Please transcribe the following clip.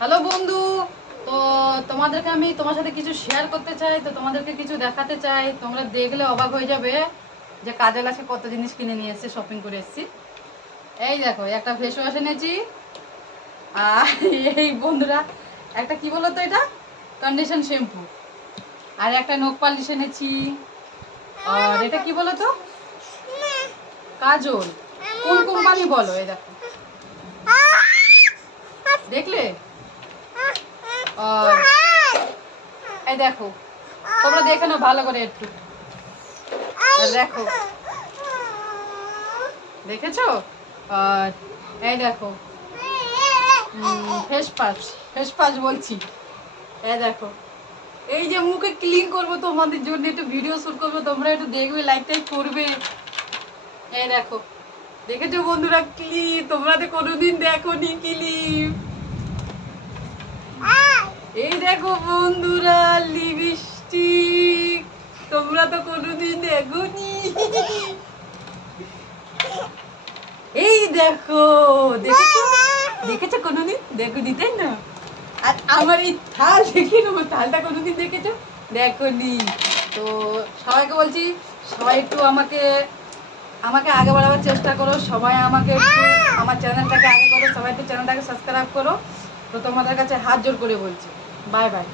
Hello বন্ধু, তো তোমাদেরকে আমি তোমার সাথে কিছু শেয়ার করতে চাই, তো তোমাদেরকে কিছু দেখাতে চাই। তোমরা দেখলে অবাক হয়ে যাবে যে কাজল আজকে কত জিনিস কিনে নিয়ে এসেছি, শপিং করে এসেছি। এই দেখো, একটা ফেস ওয়াশ এনেছি, আর এই বন্ধুরা একটা কি বলো তো, এটা কন্ডিশন শ্যাম্পু, আর একটা নখ পালিশ এনেছি, আর এটা কি বলো তো, কাজল। কোন কোম্পানি বলো? এই দেখো, দেখলে? আর এই দেখো, তোমরা দেখে নাও ভালো করে একটু, দেখো, দেখেছো? আর এই দেখো, ফেস পাশ বলছি। এই দেখো, এই যে মুখে ক্লিন করবো তোমাদের জন্য, একটু ভিডিও শুট করবো, তোমরা একটু দেখবে, লাইক টাইক করবে। এই দেখো, দেখেছো বন্ধুরা ক্লিপ? তোমরা তো কোনোদিন দেখোনি ক্লিপ। এই দেখো বন্ধুরা লিপস্টিক, তোমরা তো কোনোদিন দেখোনি। এই দেখো, দেখেছো? দেখেছো কোনোদিন? দেখোনি তাই না? আর আমার এই থাল দেখে নেবো, থালটা কোনোদিন দেখেছো? দেখোনি। তো সবাইকে বলছি, সবাই একটু আমাকে আগে বাড়াবার চেষ্টা করো, সবাই আমাকে একটু আমার চ্যানেলটাকে আগে করো, সবাই একটু চ্যানেলটাকে সাবস্ক্রাইব করো। তো তোমাদের কাছে হাত জোর করে বলছি, বাই বাই।